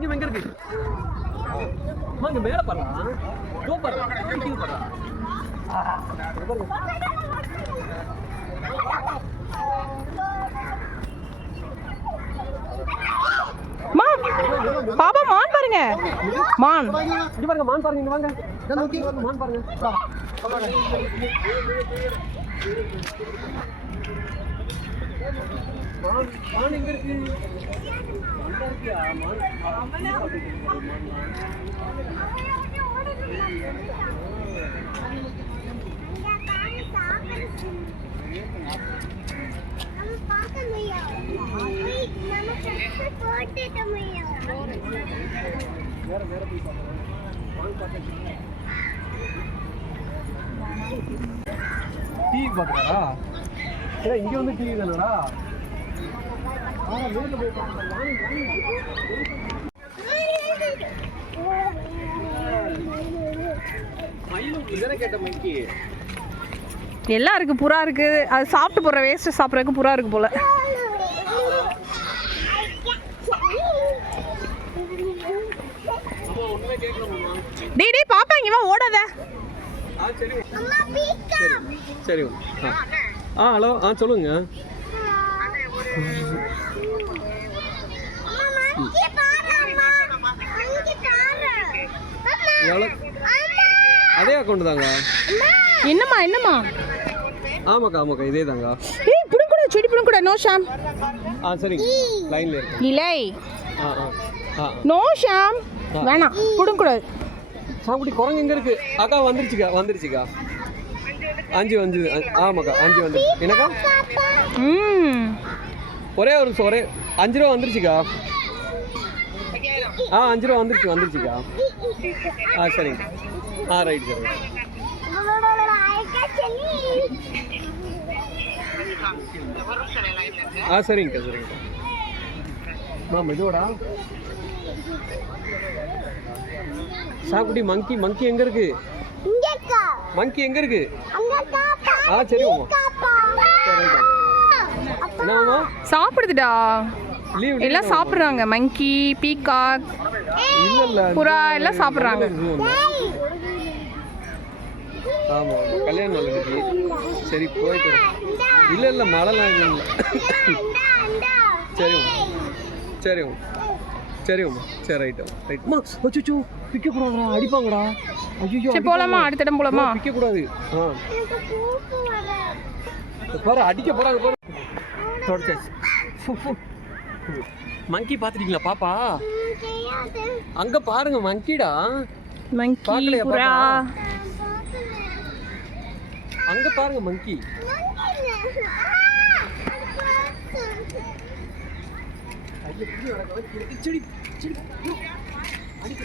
சிங்கம் எங்க இருக்கு? அம்மா இங்க மேல பாருங்க தோ பாருங்க பாருங்க. பாப்பா மான் பாருங்க. மான். இங்க பாருங்க மான் பாருங்க இங்க வாங்க. மான் பாருங்க. மான் வேற வேற போய் டிவி பார்க்குறாரா ஏ இங்க வந்து டிவி தானடா ஆ நேர்ல போய் பார்க்கலாம் வாங்க, வாங்க. மயிலும் இதனை கேட்ட மைக்கி எல்லாம் இருக்கு புறா இருக்கு. அது சாப்பிட்டு போற வேஸ்ட் சாப்பிட்றதுக்கு புறா இருக்கு போல. அம்மா ஒண்ணுமே பாப்பா இங்க ஓடாத. சரி சரி. ஆ ஆ ஹலோ ஆ சொல்லுங்க. எவ்வளோ அதே அக்கௌண்ட் தாங்க. என்னம்மா என்னம்மா? ஆமாக்கா ஆமாக்கா இதே தாங்க ஏய் புடுங்க கூட செடி புடுங்க கூட நோ ஷாம். ஆ சரிங்க. லைனில் இருக்கு. இலை ஆ ஆ ஆ. நோ ஷாம். வேணாம் புடுங்க கூடாது சாப்பிட்டு குரங்கு எங்கே இருக்கு? அக்கா வந்துருச்சுக்கா வந்துருச்சுக்கா. அஞ்சு அ- ஆமாக்கா அஞ்சு வந்து என்னக்கா? ம். ஒரே ஒரு நிமிஷம் ஒரே அஞ்சு ரூபா வந்துருச்சுக்கா. ஆ அஞ்சு ரூபா வந்துருச்சு வந்துருச்சுக்கா. ஆ சரிங்க. ஆ ரைட் சரி ஆ சரிங்கக்கா சரிங்கக்கா. மேம் இதோடா. சாக்குட்டி மங்கி மங்கி எங்க இருக்கு? மங்கி எங்க இருக்கு? ஆ சரி மாமா சரி ரைட் என்னம்மா சாப்பிடுதுடா. எல்லாம் சாப்பிடுறாங்க. மங்கி பீகாக் புறா எல்லாம் சாப்பிடுறாங்க. கல்யாணம் சரி போயிட்டு. இல்ல இல்ல மழைலாம் இல்லை. சரி சரி சரி உமா சரி ரைட் ரைட் அம்மா அச்சோ பிக்க கூடாதுடா அடிப்பாங்கடா சரி போலாமா? அடுத்த இடம் போலாமா? பிக்க கூடாது ஆ. பாரு அடிக்க போறாங்க தொடச்சாச்சு ஃபு, ஃபு. மங்கி பாத்துட்டீங்களா பாப்பா? அங்க பாருங்க மங்கிடா மங்கி புறா? அங்க பாருங்க மங்கி அடிக்க